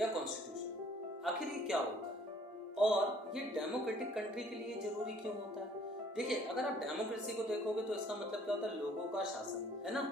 या कॉन्स्टिट्यूशन, आखिर ये क्या होता है और ये डेमोक्रेटिक कंट्री के लिए जरूरी क्यों होता है? देखिए, अगर आप डेमोक्रेसी को देखोगे तो इसका मतलब क्या होता है, लोगों का शासन, है ना।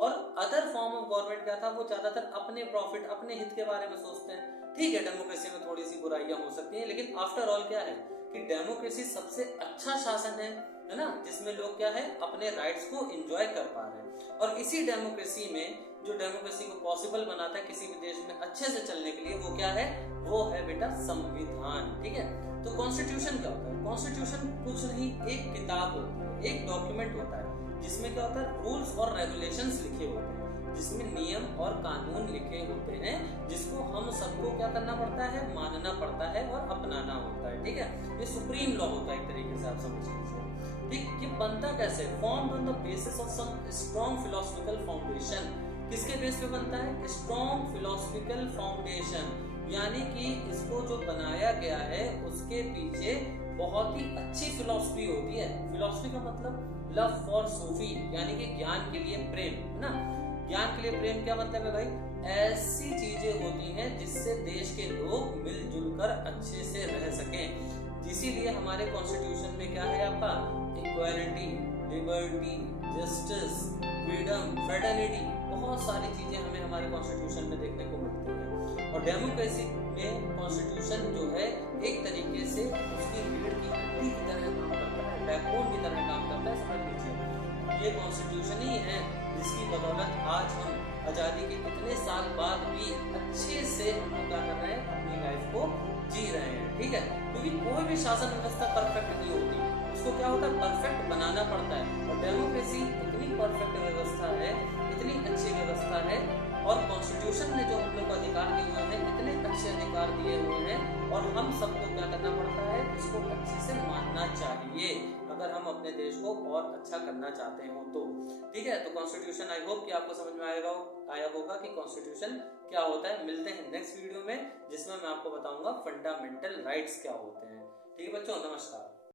और अदर फॉर्म ऑफ गवर्नमेंट क्या था, वो ज्यादातर अपने प्रॉफिट, अपने हित के बारे में सोचते हैं। ठीक है, डेमोक्रेसी में थोड़ी सी बुराइयां हो सकती हैं, लेकिन आफ्टर ऑल क्या है कि डेमोक्रेसी सबसे अच्छा शासन है ना, जिसमें लोग क्या है अपने राइट्स को एंजॉय कर पा रहे हैं। और इसी डेमोक्रेसी में जो डेमोक्रेसी को पॉसिबल बनाता है किसी भी देश में अच्छे से चलने के लिए, वो क्या है, वो है बेटा संविधान। ठीक है, तो कॉन्स्टिट्यूशन क्या होता है? कॉन्स्टिट्यूशन कुछ नहीं, एक किताब होती है, एक डॉक्यूमेंट होता है जिसमें क्या होता है, रूल्स और रेगुलेशंस लिखे होते हैं, जिसमें नियम और कानून लिखे होते हैं, जिसको हम सबको क्या करना पड़ता है, मानना पड़ता है और अपनाना होता है। ठीक है, ये सुप्रीम लॉ होता है एक तरीके से, आप समझ लीजिए। ठीक, ये बनता कैसे? Formed on the basis of some strong philosophical foundation. किसके बेस पे बनता है? स्ट्रॉन्ग फिलोसॉफिकल फाउंडेशन, यानी कि इसको जो बनाया गया है उसके पीछे बहुत ही अच्छी फिलॉसफी होती है। फिलॉसफी का मतलब लव फॉर सूफी, यानी कि ज्ञान के लिए प्रेम, है ना। ज्ञान के लिए प्रेम क्या मतलब है भाई? ऐसी चीजें होती हैं जिससे देश के लोग मिलजुल कर अच्छे से रह सकें। इसीलिए हमारे कॉन्स्टिट्यूशन में क्या है आपका, equality, liberty, justice, freedom, fraternity, बहुत सारी चीजें हमें हमारे कॉन्स्टिट्यूशन में देखने को मिलती है। और डेमोक्रेसी में कॉन्स्टिट्यूशन जो है एक तरीके से उसकी रीढ़ की हड्डी की तरह काम करता है, बैकबोन की तरह काम करता है, समझ लीजिए। ये कॉन्स्टिट्यूशन ही है जिसकी बदौलत आज हम आजादी के इतने साल बाद भी अच्छे से हम क्या कर रहे हैं, अपनी लाइफ को जी रहे हैं। ठीक है, क्योंकि कोई भी शासन व्यवस्था परफेक्ट नहीं होती, उसको क्या होता है, परफेक्ट बनाना पड़ता है। और डेमोक्रेसी इतनी परफेक्ट व्यवस्था है, इतनी अच्छी व्यवस्था है, और कॉन्स्टिट्यूशन ने जो हम लोग को अधिकार दिए हुए हैं, इतने अच्छे अधिकार दिए हुए हैं, और हम सबको क्या करना पड़ता है, इसको अच्छे से मानना चाहिए अगर हम अपने देश को और अच्छा करना चाहते हो तो। ठीक है, तो कॉन्स्टिट्यूशन आई होप कि आपको समझ में आया होगा कि कॉन्स्टिट्यूशन क्या होता है। मिलते हैं नेक्स्ट वीडियो में, जिसमें मैं आपको बताऊंगा फंडामेंटल राइट्स क्या होते हैं। ठीक है बच्चों, नमस्कार।